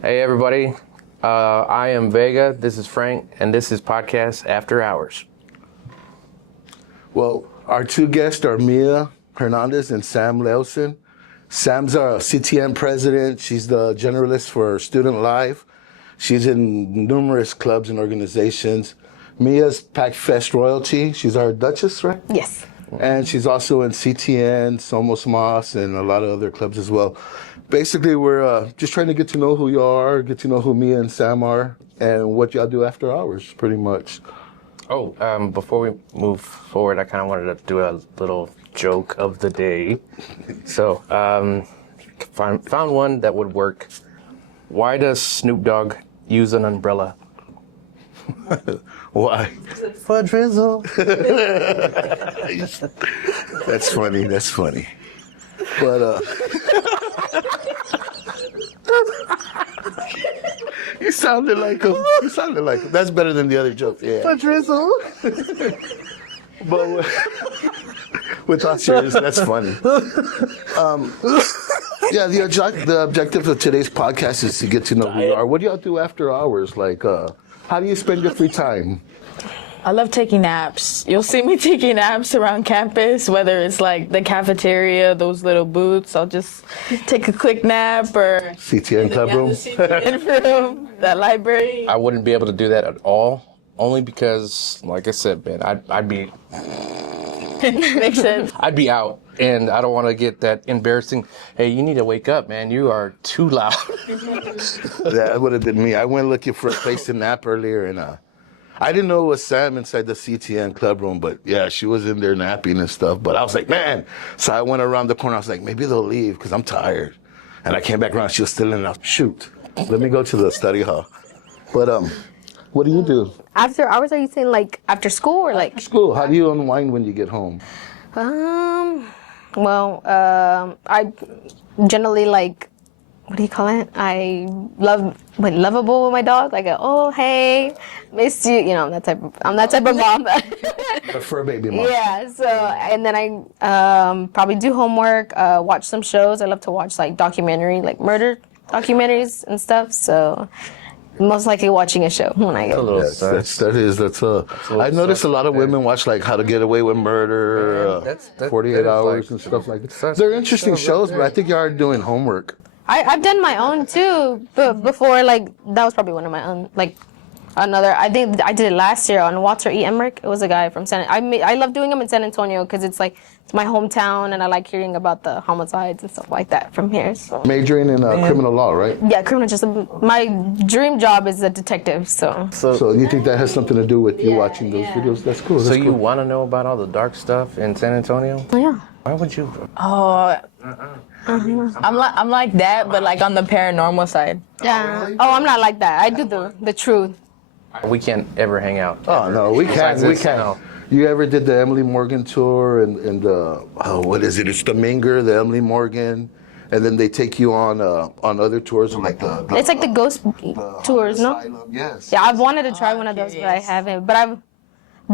Hey, everybody. I am Vega. This is Frank, and this is Podcast After Hours. Well, our two guests are Mia Hernandez and Sam Lelson. Sam's our CTN president. She's the generalist for Student Life. She's in numerous clubs and organizations. Mia's Pack Fest royalty. She's our Duchess, right? Yes. And she's also in CTN, Somos Mas, and a lot of other clubs as well. Basically, we're just trying to get to know who you are, get to know who Mia and Sam are, and what y'all do after hours, pretty much. Oh, before we move forward, I kind of wanted to do a little joke of the day. So, found one that would work. Why does Snoop Dogg use an umbrella? Why? For drizzle. That's funny. But, You sounded like him. That's better than the other joke. Yeah. For drizzle. But with all seriousness, that's funny. Yeah, the objective of today's podcast is to get to know who you are. What do y'all do after hours? Like, how do you spend your free time? I love taking naps. You'll see me taking naps around campus, whether it's like the cafeteria, those little booths. I'll just take a quick nap or CTN club room? CTN room, the library. I wouldn't be able to do that at all, only because, like I said, man, I'd be Makes sense. I'd be out, and I don't want to get that embarrassing, hey, you need to wake up, man. You are too loud. That would have been me. I went looking for a place to nap earlier, and I didn't know it was Sam inside the CTN club room, but yeah, she was in there napping and stuff. But I was like, man. So I went around the corner. I was like, maybe they'll leave because I'm tired. And I came back around. She was still in there. Shoot. Let me go to the study hall. But what do you do? After hours, are you saying like after school or like? School. How do you unwind when you get home? Well, I generally like, what do you call it? I lovable with my dog. Like, oh, hey, miss you. You know, I'm that type of mom. A fur baby mom. Yeah. So, and then I probably do homework, watch some shows. I love to watch like like murder documentaries and stuff. So, most likely watching a show when I get home. I noticed a lot of women watch like How to Get Away with Murder, That's 48 Hours and stuff like that. They're interesting shows, but I think you are doing homework. I've done my own too, but before, like, that was probably one of my own, like, I think I did it last year on Walter E. Emmerich. It was a guy from I love doing them in San Antonio because it's like, it's my hometown and I like hearing about the homicides and stuff like that from here. So. Majoring in criminal law, right? Yeah, criminal justice. My dream job is a detective, so. So you think that has something to do with you watching those videos? That's cool. So you want to know about all the dark stuff in San Antonio? Yeah. Why would you? Oh, I'm like that, but like on the paranormal side. Yeah. Oh, I'm not like that. I do the truth. We can't ever hang out. Oh, no, we can't. We this, can't. no. You ever did the Emily Morgan tour and what is it? It's the Minger, the Emily Morgan, and then they take you on other tours like It's like the ghost tours, no? Asylum. Yes. Yeah, I've wanted to try one of those, but I haven't. But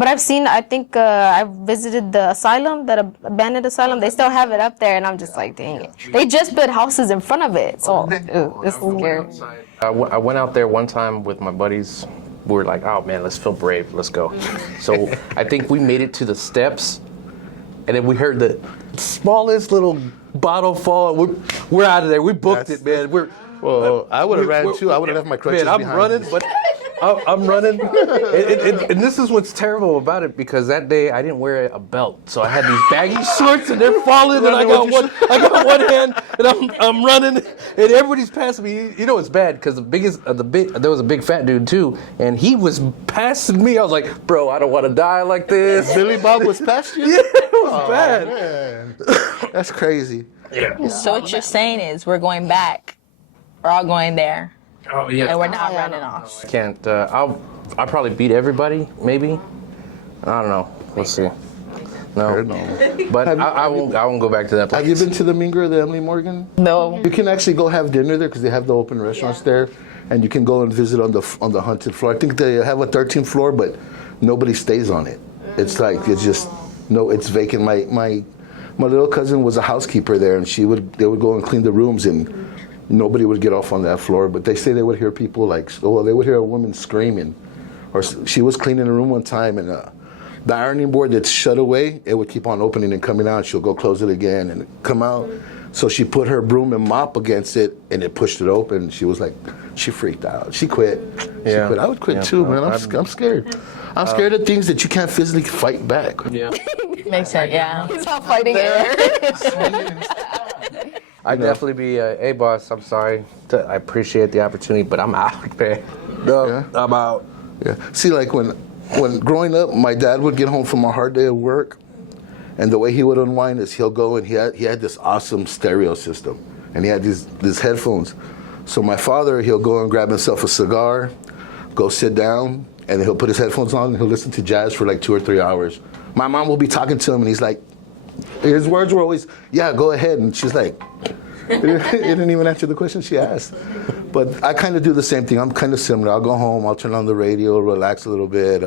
I've seen. I think I've visited the asylum, that abandoned asylum. They still have it up there, and I'm just like, dang it. They just built houses in front of it, so it's scary. I went out there one time with my buddies. We were like, oh man, let's feel brave. Let's go. So I think we made it to the steps, and then we heard the smallest little bottle fall. We're out of there. We booked it, man. Well, I would have ran too. I would have left my crutches behind. behind. I'm running, but I'm running. And this is what's terrible about it, because that day I didn't wear a belt, so I had these baggy shorts and they're falling, and I got one hand, and I'm running, and everybody's passing me. You know it's bad because there was a big fat dude too, and he was passing me. I was like, bro, I don't want to die like this. Billy Bob was past you? Yeah, it was bad. Man. That's crazy. Yeah. So what you're saying is we're going back. We're all going there. Oh yeah. And we're not running off. I can't. I'll probably beat everybody. Maybe. I don't know. We'll see. No. But I won't go back to that place. Have you been to the Minger, the Emily Morgan? No. You can actually go have dinner there because they have the open restaurants there, and you can go and visit on the haunted floor. I think they have a 13th floor, but nobody stays on it. It's like it's vacant. My little cousin was a housekeeper there, and they would go and clean the rooms, and nobody would get off on that floor. But they say they would hear people like, they would hear a woman screaming. Or she was cleaning a room one time, and the ironing board that's shut away, it would keep on opening and coming out. She'll go close it again and come out. So she put her broom and mop against it, and it pushed it open. She was like, she freaked out. She quit. She quit. I would quit too, man. I'm scared. I'm scared of things that you can't physically fight back. Yeah. Makes sense. Yeah. He's not fighting it. I'd definitely be, hey boss, I'm sorry. I appreciate the opportunity, but I'm out, man. No, Yeah. I'm out. Yeah. See, like when growing up, my dad would get home from a hard day of work, and the way he would unwind is he'll go and he had this awesome stereo system, and he had these headphones. So my father, he'll go and grab himself a cigar, go sit down, and he'll put his headphones on and he'll listen to jazz for like 2 or 3 hours. My mom will be talking to him, and he's like, his words were always, "Yeah, go ahead," and she's like, it didn't even answer the question she asked. But I kind of do the same thing. I'm kind of similar. I'll go home, I'll turn on the radio, relax a little bit.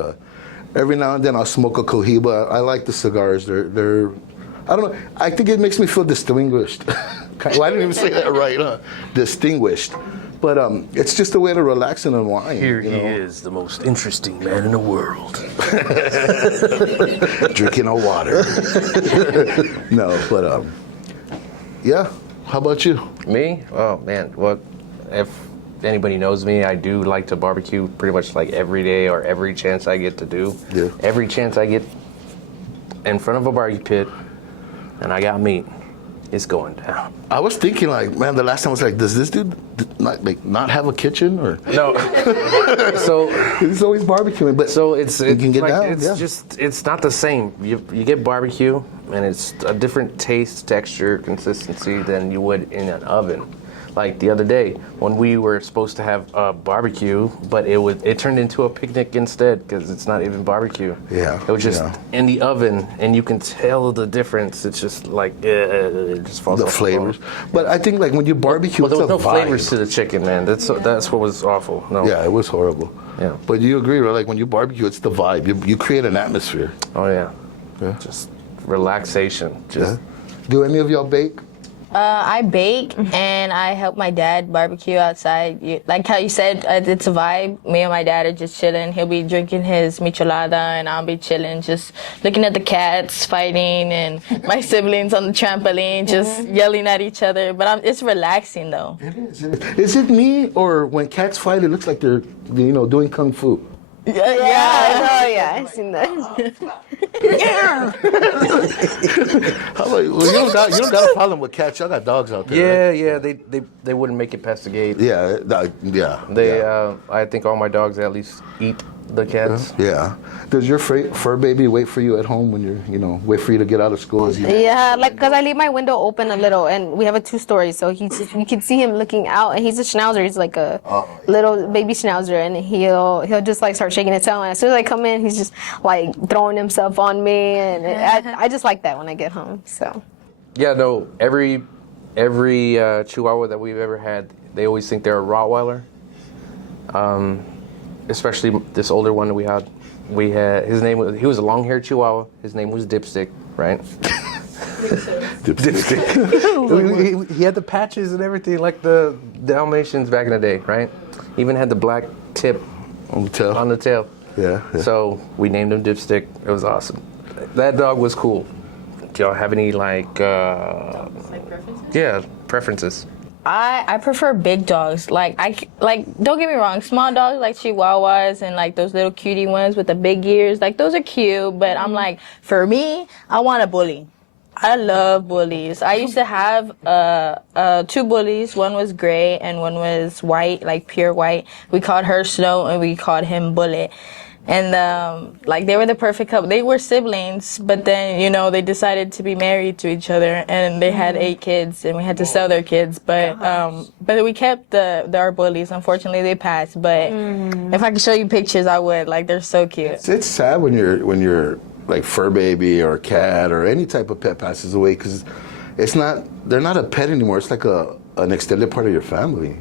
Every now and then I'll smoke a Cohiba. I like the cigars. They're I don't know. I think it makes me feel distinguished. Well, I didn't even say that right, huh? Distinguished. But it's just a way to relax and unwind. Here you he know? is, the most interesting man in the world. Drinking no water. No, but yeah. How about you? Me? Oh man. Well, if anybody knows me, I do like to barbecue pretty much like every day or every chance I get to do. Yeah. Every chance I get in front of a barbecue pit and I got meat, it's going down. I was thinking, like, man, the last time I was like, does this dude not have a kitchen or? No. So He's always barbecuing, but So it's you can get like, down. it's yeah. just it's not the same. You get barbecue and it's a different taste, texture, consistency than you would in an oven. Like the other day when we were supposed to have a barbecue, but it turned into a picnic instead because it's not even barbecue. Yeah, It was just yeah. in the oven, and you can tell the difference. It's just like it just falls The off flavors. bone. But I think like when you barbecue, But there was it's no a vibe. flavors to the chicken, man. That's what was awful. No. Yeah, it was horrible. Yeah. But you agree, right? Like when you barbecue, it's the vibe. You create an atmosphere. Oh yeah. Yeah. Just relaxation. Just. Do any of y'all bake? I bake and I help my dad barbecue outside. Like how you said, it's a vibe. Me and my dad are just chilling. He'll be drinking his michelada and I'll be chilling, just looking at the cats fighting and my siblings on the trampoline just yelling at each other. But it's relaxing though. Is it me or when cats fight, it looks like they're doing kung fu? Yeah, I know. Yeah, I've seen that. How about, well, you don't got a problem with cats. Y'all got dogs out there. Yeah, right? yeah, they wouldn't make it past the gate. Yeah, yeah. They, yeah. I think all my dogs at least eat the cats. Yeah. Does your fur baby wait for you at home when you're, wait for you to get out of school? As you, Yeah, like because I leave my window open a little, and we have a 2-story, so you can see him looking out, and he's a schnauzer. He's like a little baby schnauzer, and he'll just like start shaking his tail. And as soon as I come in, he's just like throwing himself on me, and I just like that when I get home. So. Yeah, no. Every Chihuahua that we've ever had, they always think they're a Rottweiler. Especially this older one that we had. He was a long-haired Chihuahua. His name was Dipstick, right? Dipstick. he had the patches and everything like the Dalmatians back in the day, right? Even had the black tip On the tail. on the tail. Yeah. So we named him Dipstick. It was awesome. That dog was cool. Do y'all have any preferences? I prefer big dogs. Like don't get me wrong, small dogs like Chihuahuas and like those little cutie ones with the big ears, like those are cute, but I'm like, for me, I want a bully. I love bullies. I used to have 2 bullies. One was gray and one was white, like pure white. We called her Snow and we called him Bullet. And they were the perfect couple. They were siblings, but then they decided to be married to each other, and they had 8 kids, and we had to sell their kids. But we kept our bullies. Unfortunately, they passed. But if I could show you pictures, I would. Like, they're so cute. It's sad when you're like fur baby or cat or any type of pet passes away because they're not a pet anymore. It's like an extended part of your family.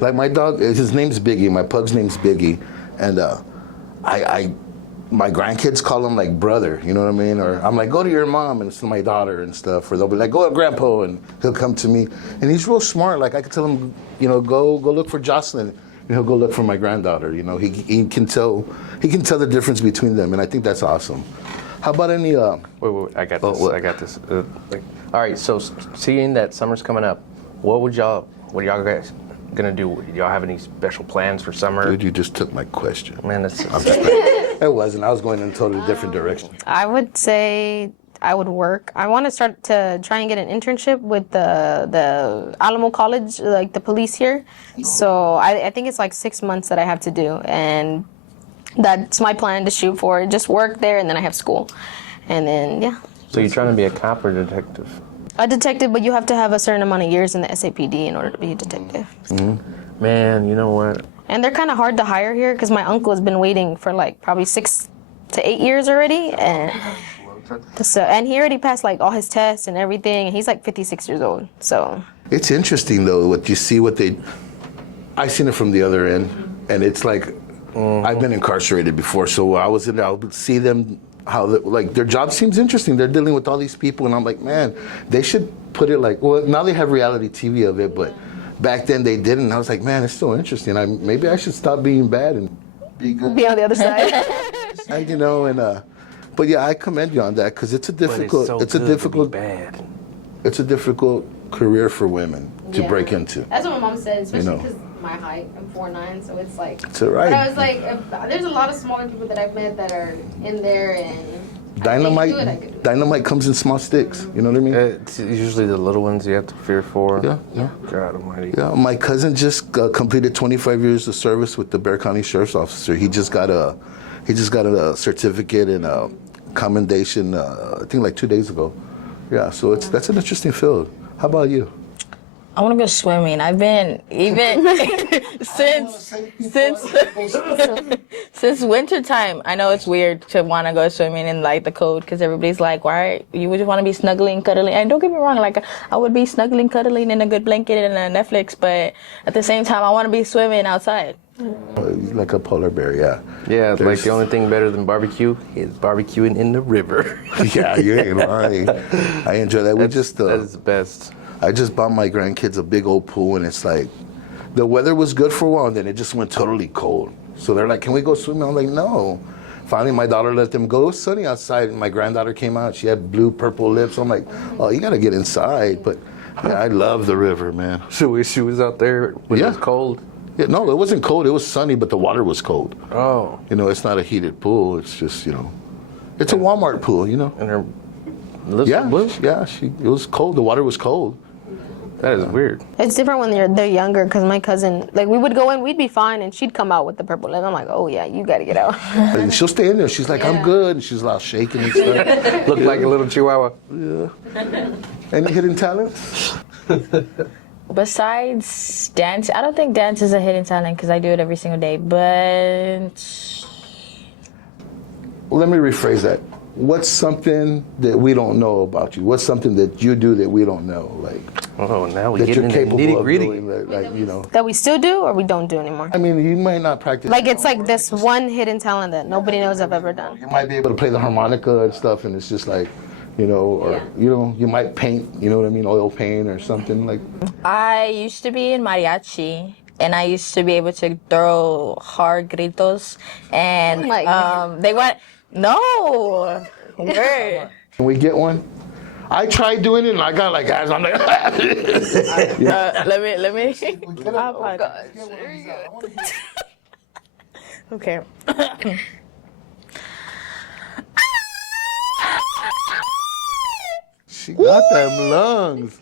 Like my dog, his name's Biggie. My pug's name's Biggie, and my grandkids call him like brother, you know what I mean? Or I'm like, go to your mom, and it's my daughter and stuff. Or they'll be like, go to grandpa, and he'll come to me. And he's real smart. Like I could tell him, go look for Jocelyn, and he'll go look for my granddaughter. He can tell the difference between them, and I think that's awesome. How about any? Wait, I got this. what? I got this. All right, so seeing that summer's coming up, what are y'all guys gonna do? Do y'all have any special plans for summer? Dude, you just took my question. Man, that's It wasn't. I was going in a totally different direction. I would say I would work. I want to start to try and get an internship with the Alamo College, like the police here. So I think it's like 6 months that I have to do, and that's my plan to shoot for. Just work there, and then I have school, and then yeah. So you're trying to be a cop or detective? A detective, but you have to have a certain amount of years in the SAPD in order to be a detective. Man, you know what? And they're kind of hard to hire here because my uncle has been waiting for like probably 6 to 8 years already, and he already passed like all his tests and everything, and he's like 56 years old. So It's interesting though I seen it from the other end, and it's like I've been incarcerated before, so when I was in there, I would see them their job seems interesting. They're dealing with all these people, and I'm like, man, they should put it like, well, now they have reality TV of it, but back then they didn't. I was like, man, it's so interesting. Maybe I should stop being bad and be good. be on the other side. But yeah, I commend you on that because it's a difficult, bad. it's a difficult career for women to break into. That's what my mom said, especially know. because my height, I'm 4'9", so it's like. It's all right. But I was like, there's a lot of smaller people that I've met that are in there, and I could do it. Dynamite comes in small sticks. You know what I mean? It's usually the little ones you have to fear for. Yeah. God almighty. Yeah, my cousin just completed 25 years of service with the Bexar County Sheriff's Officer. He just got a certificate and a commendation. I think like 2 days ago. Yeah, so that's an interesting field. How about you? I want to go swimming. I've been since winter time. I know it's weird to want to go swimming in like the cold because everybody's like, why you would want to be snuggling, cuddling? And don't get me wrong, like I would be snuggling, cuddling in a good blanket and a Netflix, but at the same time, I want to be swimming outside. Like a polar bear, yeah. Yeah, like the only thing better than barbecue is barbecuing in the river. Yeah, you ain't lying. I enjoy that. That is the best. I just bought my grandkids a big old pool, and it's like, the weather was good for a while, and then it just went totally cold. So they're like, can we go swimming? I'm like, no. Finally, my daughter let them go. It was sunny outside, and my granddaughter came out. She had blue, purple lips. I'm like, oh, you got to get inside. But yeah, I love the river, man. So she was out there when it was cold? Yeah, no, it wasn't cold. It was sunny, but the water was cold. Oh. It's not a heated pool. It's just, it's a Walmart pool, And her lips Yeah, were blue? yeah. It was cold. The water was cold. That is weird. It's different when they're younger because my cousin, like we would go in, we'd be fine, and she'd come out with the purple lip. I'm like, oh yeah, you got to get out. And she'll stay in there. She's like, I'm good. And she's all shaking and stuff. Looked like a little chihuahua. Yeah. Any hidden talents? Besides dance, I don't think dance is a hidden talent because I do it every single day. But Let me rephrase that. What's something that we don't know about you? What's something that you do that we don't know? Like, Oh, now we that get you're into the capable nitty of gritty. doing, like. That we still do or we don't do anymore. I mean, you might not practice. Like it's like this one hidden talent that nobody knows I've ever done. You might be able to play the harmonica and stuff, and it's just like, you might paint, you know what I mean, oil paint or something like. I used to be in mariachi. And I used to be able to throw hard gritos. And Oh my God. they went, no. Word. Can we get one? I tried doing it and I got like guys. I'm like, Let me. Oh, God. Okay. she got them lungs.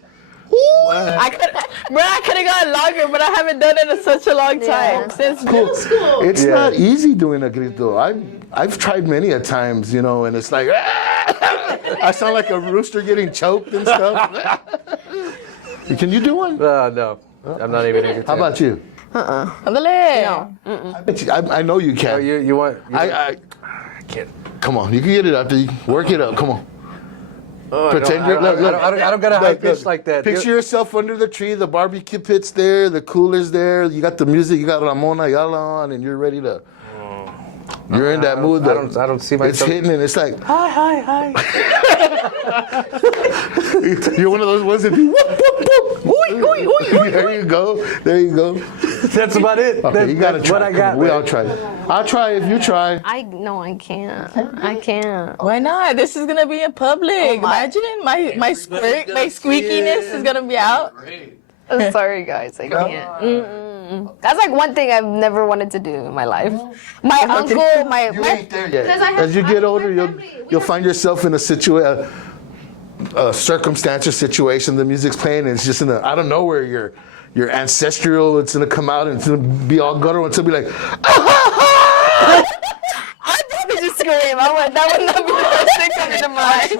I could have gone longer, but I haven't done it in such a long time since middle school. It's not easy doing a grito. I've tried many a times, and it's like I sound like a rooster getting choked and stuff. Can you do one? No. I'm not even entertained. How about you? Andale. No. I bet you. I know you can. Oh, you want... I can't. come on. You can get it after you work it up. Come on. Oh, Pretend I you're. Look. I don't got a high pitch like that. Picture yourself under the tree. The barbecue pit's there. The cooler's there. You got the music. You got Ramona Ayala on, and you're ready to. You're in that mood. I don't see myself. It's hitting, and it's like Hi. you're one of those ones that do whoop, whoop. There you go. That's about it. Okay, you gotta that's try. what I got. We man. all try. I'll try if you try. No, I can't. I can't. Why not? This is gonna be in public. my- Imagine my squeakiness is gonna be out. I'm sorry, guys. I can't. Mm-mm. That's like one thing I've never wanted to do in my life. My uncle, You ain't there yet. As you get older, you'll find yourself in a situation, a circumstance or situation. The music's playing, and it's just out of nowhere. Your ancestral. It's gonna come out, and it's gonna be all guttural, and it's gonna be like, I'd probably just scream. That would not be the first thing coming to mind.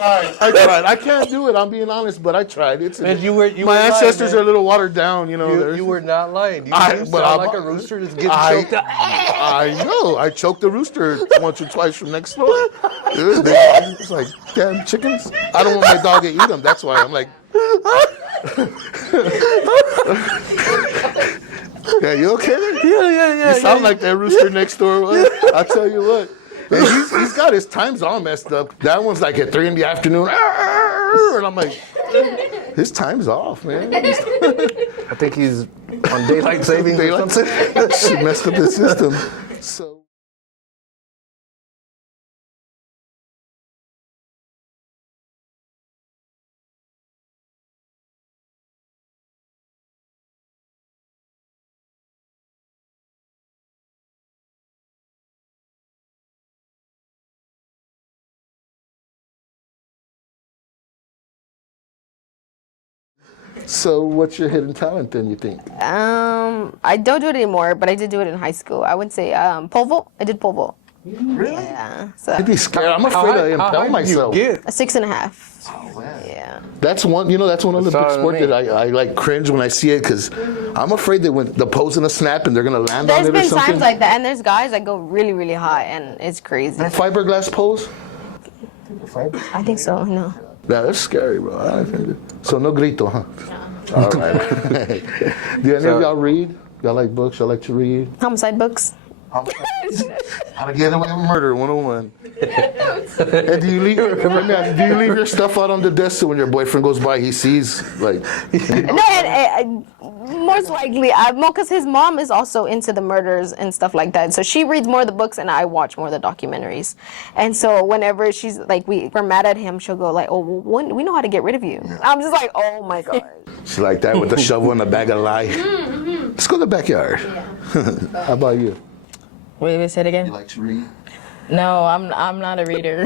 I tried. I can't do it. I'm being honest, but I tried. Man, you were my ancestors lying, are a little watered down. You know. You were not lying. You I- sound but I'm- like a rooster that's getting choked up. I know. I choked the rooster once or twice from next door. It's like, damn chickens. I don't want my dog to eat them. That's why I'm like. Yeah, you okay there? Yeah. You sound like that rooster next door. I'll tell you what. And he's got his times all messed up. That one's like at 3 in the afternoon. And I'm like, his time's off, man. I think he's on daylight savings or something. She messed up his system. So. So what's your hidden talent then, you think? I don't do it anymore, but I did do it in high school. I would say pole vault. I did pole vault. Really? Yeah. So I'd be scared. I'm afraid to How impel high did you myself. get? a 6.5. Oh, man. Yeah. That's one of the That's big taller sport than that me. I like cringe when I see it because I'm afraid that when the pole's gonna snap and they're gonna land There's on it or been something. times like that, and there's guys that go really, really high, and it's crazy. Fiberglass poles? I think so. No. Yeah, that's scary, bro. I think so no grito, huh? All right. Do any of y'all read? Y'all like books? Y'all like to read? Homicide books. How to get away with murder 101. And do you leave your stuff out on the desk so when your boyfriend goes by he sees like No, and most likely, because his mom is also into the murders and stuff like that. So she reads more of the books, and I watch more of the documentaries. And so whenever she's like, we're mad at him, she'll go like, "Oh, well, we know how to get rid of you." I'm just like, "Oh my god." she's like that with the shovel and a bag of lye. Let's go to the backyard. How about you? Wait, say it again. like to read? No, I'm not a reader.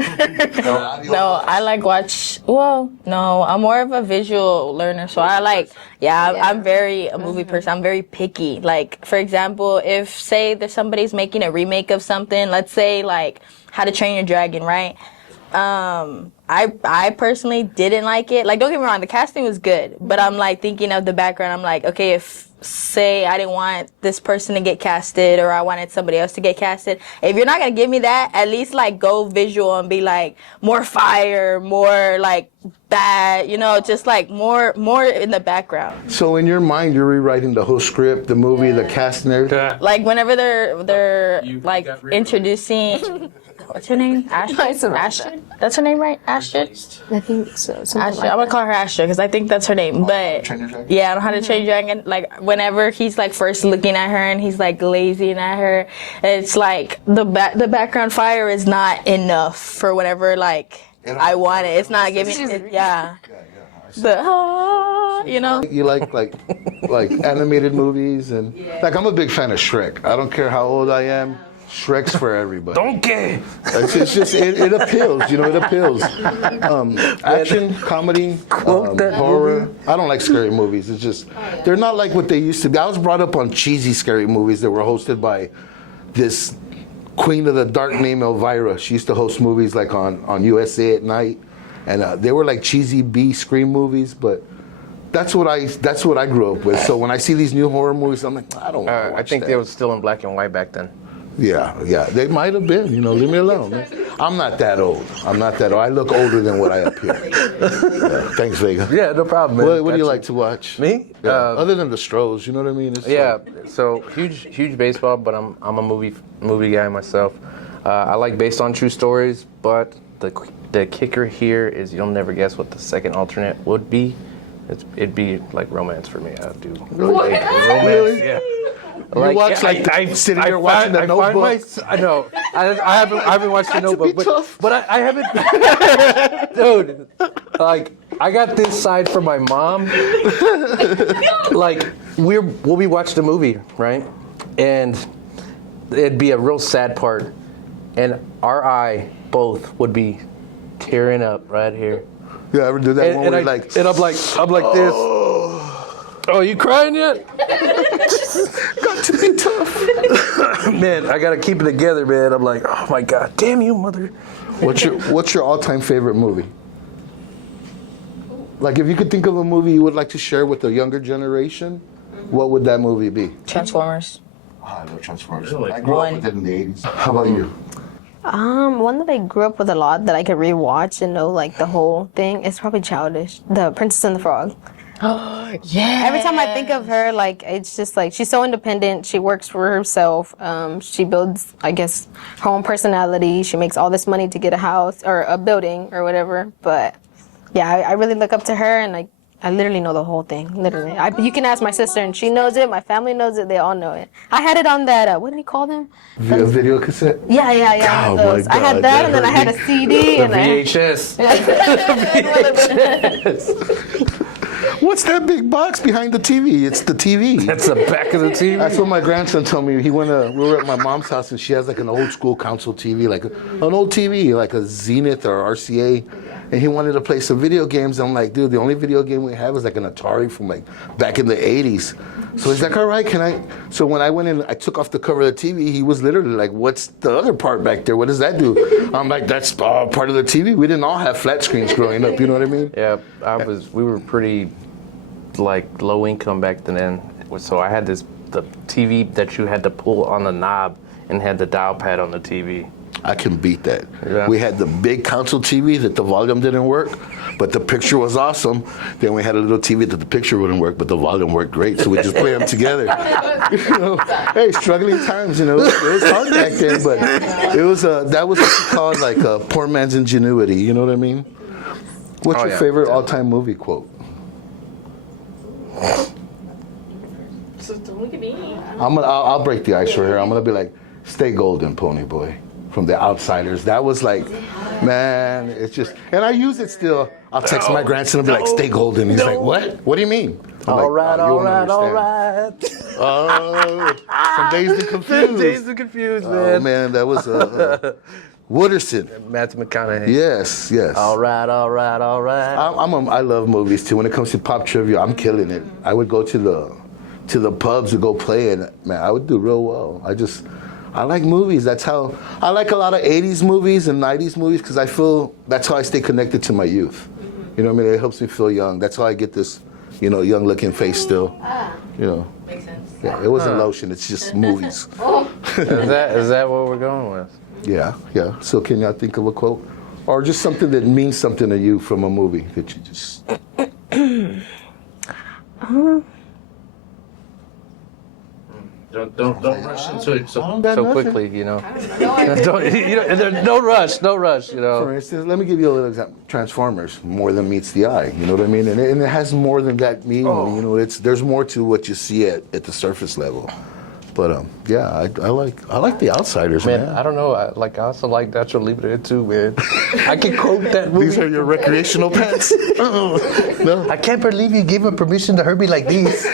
No, I like watch. Well, no, I'm more of a visual learner. So I'm very a movie person. I'm very picky. Like, for example, if say there's somebody's making a remake of something, let's say like How to Train Your Dragon, right? I personally didn't like it. Like, don't get me wrong, the casting was good, but I'm like thinking of the background. I'm like, okay, if say I didn't want this person to get casted or I wanted somebody else to get casted, if you're not gonna give me that, at least like go visual and be like more fire, more like bad, just like more in the background. So in your mind, you're rewriting the whole script, the movie, the cast and everything. Like whenever they're like introducing. What's her name? Astrid? That's her name, right? Astrid? I think so. Astrid. I'm gonna call her Astrid because I think that's her name. But yeah, I know How to Train Your Dragon. Like whenever he's like first looking at her and he's like glazing at her, it's like the background fire is not enough for whatever like I want it. It's not giving. Yeah. You like animated movies and like I'm a big fan of Shrek. I don't care how old I am. Shrek's for everybody. Donkey. It's just it appeals, it appeals. Action, comedy, horror. movie. I don't like scary movies. It's just they're not like what they used to be. I was brought up on cheesy scary movies that were hosted by this queen of the dark named Elvira. She used to host movies like on USA at night, and they were like cheesy B scream movies, but. That's what I grew up with. So when I see these new horror movies, I'm like, I don't want to watch I think that. they were still in black and white back then. Yeah, they might have been. Leave me alone, man. I'm not that old. I look older than what I appear. Yeah, thanks, Vega. Yeah, no problem, man. What do you like to watch? Me? Yeah, other than the Stros, you know what I mean? It's Yeah, so huge baseball, but I'm a movie guy myself. I like based on true stories, but the kicker here is you'll never guess what the second alternate would be. It'd be like romance for me. I do like romance. Really? Yeah. You watch like sitting there watching The Notebook. I know. I haven't watched The Notebook, be tough. but I haven't. Dude, like I got this side from my mom. Like we'll be watching a movie, right? And it'd be a real sad part, and our eye both would be tearing up right here. You ever do that one And where I'm like this. Oh, you crying yet? got to be tough. Man, I gotta keep it together, man. I'm like, oh my god, damn you, mother. What's your all-time favorite movie? Like, if you could think of a movie you would like to share with the younger generation, what would that movie be? Transformers. I love Transformers. Really? I grew up with it in the 80s. How about you? One that I grew up with a lot that I could rewatch and know like the whole thing is probably Childish, The Princess and the Frog. Yeah. Every time I think of her, like it's just like she's so independent. She works for herself. She builds, I guess, her own personality. She makes all this money to get a house or a building or whatever. But yeah, I really look up to her, and I literally know the whole thing. Literally, you can ask my sister, and she knows it. My family knows it. They all know it. I had it on that. What did he call them? Video cassette? Yeah. Oh my those. I had God, that, and then I had a CD. and VHS. What's that big box behind the TV? It's the TV. That's the back of the TV. That's what my grandson told me. We were at my mom's house, and she has like an old school console TV, like an old TV, like a Zenith or RCA. And he wanted to play some video games. I'm like, dude, the only video game we have is like an Atari from like back in the 80s. So he's like, all right, can I? So when I went in, I took off the cover of the TV. He was literally like, what's the other part back there? What does that do? I'm like, that's part of the TV. We didn't all have flat screens growing up. You know what I mean? Yeah, we were pretty like low income back then. So I had the TV that you had to pull on the knob and had the dial pad on the TV. I can beat that. Yeah. We had the big console TV that the volume didn't work, but the picture was awesome. Then we had a little TV that the picture wouldn't work, but the volume worked great. So we just play them together. You know, hey, struggling times. You know, it was hard back then, but it was that was what you called like a poor man's ingenuity. You know what I mean? What's your favorite all-time movie quote? Look at me. I'll break the ice right here. I'm gonna be like, "Stay golden, Pony Boy," from The Outsiders. That was like, man, it's just, and I use it still. I'll text my grandson and be like, "Stay golden." He's like, "What? What do you mean?" I'm All like, right. Oh, some Dazed and Confused. Dazed and Confused, man. Oh man, that was Wooderson. Matthew McConaughey. Yes. All right. I love movies too. When it comes to pop trivia, I'm killing it. I would go to the pubs to go play, and man, I would do real well. I like movies. That's how I like a lot of 80s movies and 90s movies, because I feel that's how I stay connected to my youth. You know what I mean? It helps me feel young. That's how I get this, young looking face still. Makes sense. Yeah, it wasn't lotion. It's just movies. Is that what we're going with? Yeah. So can y'all think of a quote? Or just something that means something to you from a movie that you just... Don't rush into it so nothing. quickly, There's no rush. For instance, let me give you a little example. Transformers, more than meets the eye. You know what I mean? And it has more than that meaning. There's more to what you see at the surface level. But I like The Outsiders, man. I don't know. I also like Natural Libre too, man. I can quote that movie. These are your recreational pets. No. I can't believe you gave him permission to hurt me like this.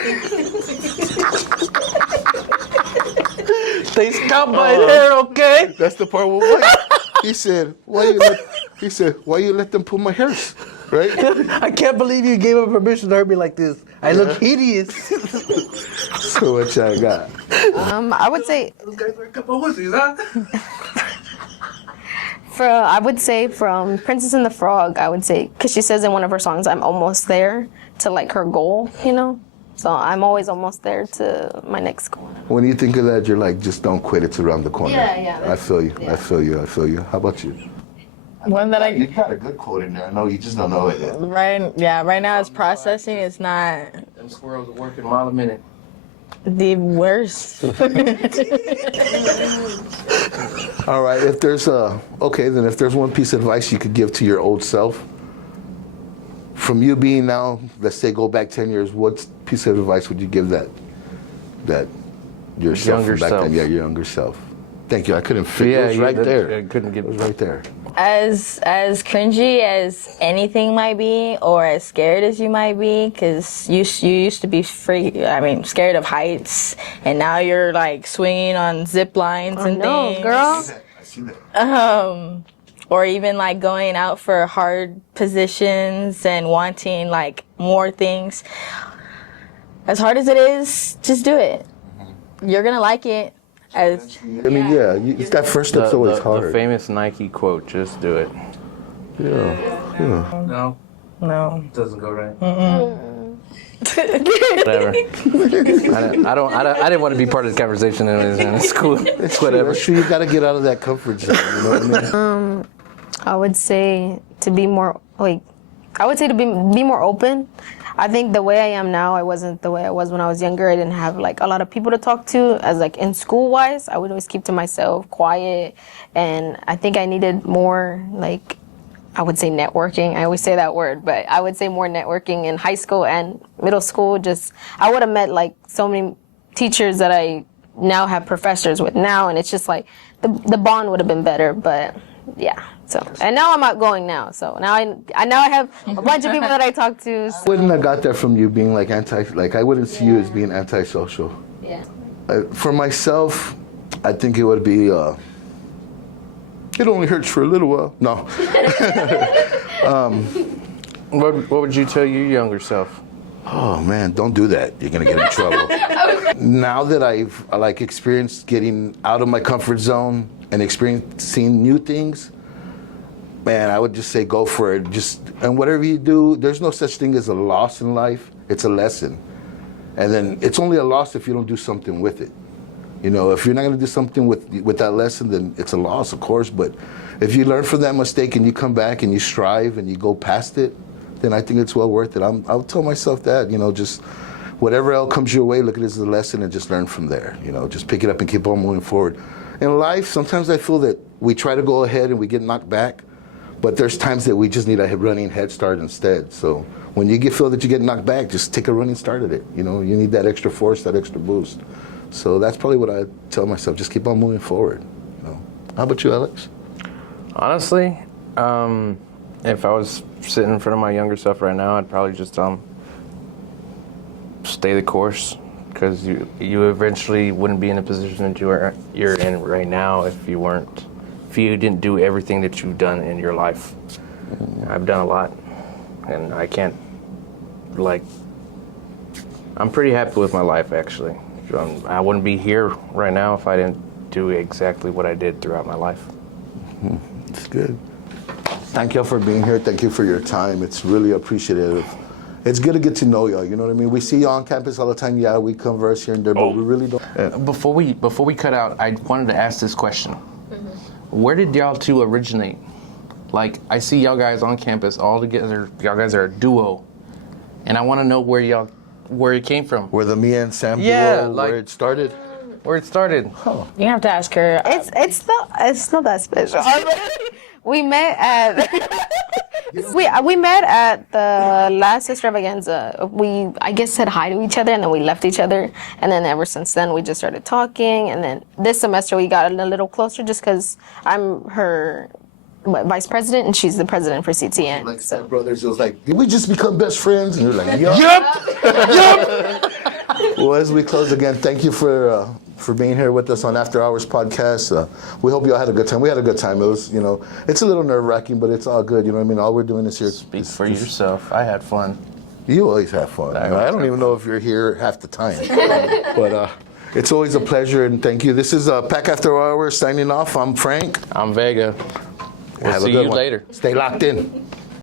They stopped my hair, okay? That's the part where he said, "Why you let them pull my hairs?" Right? I can't believe you gave him permission to hurt me like this. I look hideous. So what y'all got? I would say Those guys are a couple of wussies, huh? I would say from Princess and the Frog, I would say, because she says in one of her songs, "I'm almost there to like her goal," So I'm always almost there to my next goal. When you think of that, you're like, just don't quit. It's around the corner. Yeah. I feel you. Yeah. I feel you. How about you? One that You got a good quote in there. I know you just don't know it yet. right now it's processing. It's not. Them squirrels are working a mile a minute. The worst. All right, if there's if there's one piece of advice you could give to your old self, from you being now, let's say go back 10 years, what piece of advice would you give that yourself Younger from back self. then? Yeah, your younger self. Thank you. I couldn't figure it was right there. I couldn't get It was right there. As cringy as anything might be, or as scared as you might be, because you used to be scared of heights, and now you're like swinging on zip lines and No, things. girl. I see that. Or even like going out for hard positions and wanting like more things. As hard as it is, just do it. You're gonna like it. As I mean, yeah, that first step's always the hard. famous Nike quote, just do it. Yeah. No, no. doesn't go right. Whatever. I didn't want to be part of the conversation anyways, man. It's cool. It's whatever. That's true. You got to get out of that comfort zone. You know what I mean? I would say to be more be more open. I think the way I am now, I wasn't the way I was when I was younger. I didn't have like a lot of people to talk to. As like in school wise, I would always keep to myself, quiet, and I think I needed more like, I would say networking. I always say that word, but I would say more networking in high school and middle school. Just I would have met like so many teachers that I now have professors with now, and it's just like the bond would have been better. But yeah. So and now I'm outgoing now. So now I have a bunch of people that I talk to. I wouldn't have got that from you being like I wouldn't see you as being antisocial. Yeah. For myself, I think it would be, it only hurts for a little while. No. What would you tell your younger self? Oh man, don't do that. You're gonna get in trouble. Now that I've like experienced getting out of my comfort zone and experiencing new things, man, I would just say go for it. And whatever you do, there's no such thing as a loss in life. It's a lesson. And then it's only a loss if you don't do something with it. You know, if you're not going to do something with that lesson, then it's a loss, of course. But if you learn from that mistake and you come back and you strive and you go past it, then I think it's well worth it. I'll tell myself that, you know, just whatever else comes your way, look at it as a lesson and just learn from there. You know, just pick it up and keep on moving forward. In life, sometimes I feel that we try to go ahead and we get knocked back. But there's times that we just need a running head start instead. So when you feel that you get knocked back, just take a running start at it. You know, you need that extra force, that extra boost. So that's probably what I tell myself. Just keep on moving forward. You know. How about you, Alex? Honestly, if I was sitting in front of my younger self right now, I'd probably just tell him, stay the course, because you eventually wouldn't be in the position that you're in right now if you didn't do everything that you've done in your life. I've done a lot, and I can't, I'm pretty happy with my life, actually. I wouldn't be here right now if I didn't do exactly what I did throughout my life. It's good. Thank y'all for being here. Thank you for your time. It's really appreciative. It's good to get to know y'all, you know what I mean? We see y'all on campus all the time. Yeah, we converse here and there, but we really don't. Yeah. Before we cut out, I wanted to ask this question. Where did y'all two originate? Like, I see y'all guys on campus all together. Y'all guys are a duo. And I want to know where it came from. Where the me and Sam Yeah, duo, like- where it started? Where it started. You have to ask her. It's not that special. We met at we met at the last extravaganza. We, I guess, said hi to each other, and then we left each other. And then ever since then, we just started talking. And then this semester, we got a little closer just because I'm her vice president and she's the president for CTN. Like Sam Brothers, it was like, did we just become best friends? And you're like, yup. Well, as we close again, thank you for being here with us on After Hours podcast. We hope you all had a good time. We had a good time. It was, you know, it's a little nerve-wracking, but it's all good. You know what I mean? All we're doing is here. Speak for yourself. I had fun. You always have fun. I don't even know if you're here half the time. But it's always a pleasure, and thank you. This is Pack After Hours signing off. I'm Frank. I'm Vega. We'll Have a see good you one. later. Stay locked in.